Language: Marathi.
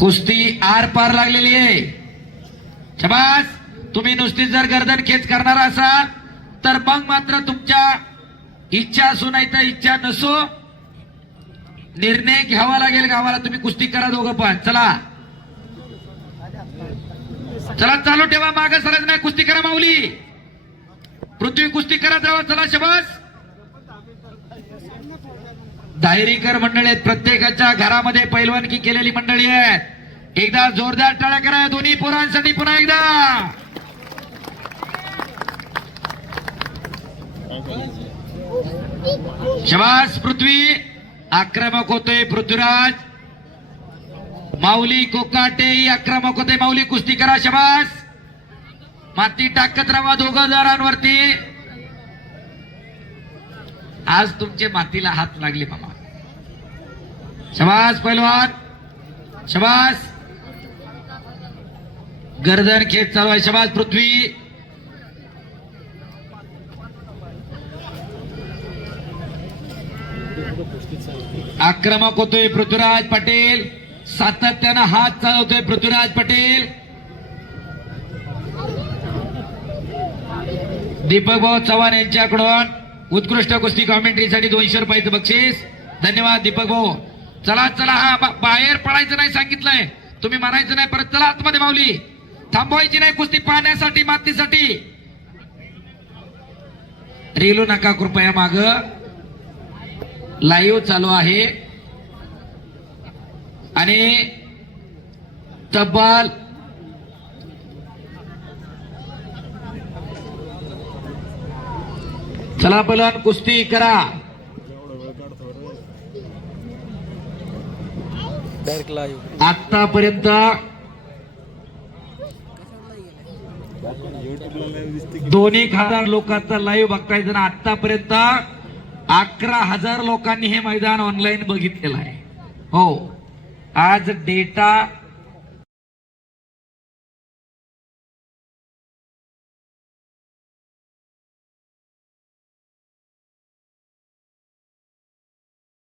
कुस्ती आर पार लागलेली आहे. शाबास. तुम्ही नुसती जर गर्दन खेच करणार असाल तर मग मात्र तुमच्या इच्छा असू नाही तर इच्छा नसो निर्णय घ्यावा लागेल गावाला. तुम्ही कुस्ती करा दोघं पण. चला चला चालू ठेवा. मागे सरच नाही. कुस्ती करा माऊली. पृथ्वी कुस्ती करत राहा. चला शाबास. दायरीकर मंडळी आहेत. प्रत्येकाच्या घरामध्ये पैलवानकी केलेली मंडळी आहे. एकदा जोरदार टाळ्या करा दोन्ही पोरांसाठी. पुन्हा एकदा शाबास. पृथ्वी आक्रमक होतोय. पृथ्वीराज माऊली कोकाटे आक्रमक होते. माऊली कुस्ती करा. शाबास. माती टाकत राहा दोघं जणांवरती. आज तुमचे मातीला हात लागले मामा. शाबास पैलवान. शाबास. गर्दन खेच चालू आहे. शाबास पृथ्वी. आक्रमक होतोय पृथ्वीराज पाटील. सातत्यानं हात चालवतोय पृथ्वीराज पाटील. दीपक भाऊ चव्हाण यांच्याकडून उत्कृष्ट कुस्ती कॉमेंट्रीसाठी 200 रुपयाचं बक्षीस. धन्यवाद दीपक भाऊ. चला चला. हा बाहेर पडायचं नाही सांगितलंय. तुम्ही म्हणायचं नाही परत. चला आतमध्ये माऊली. थांबवायची नाही कुस्ती पाहण्यासाठी मातीसाठी. रेलू नका कृपया. माग लाईव्ह चालू आहे आणि तब्बल चला पहिलवान कुस्ती करा. आतापर्यंत दोन्ही हजार लोकांचा लाईव्ह बघताय जण. आतापर्यंत 11,000 लोकांनी हे मैदान ऑनलाईन बघितलेलं आहे. हो आज डेटा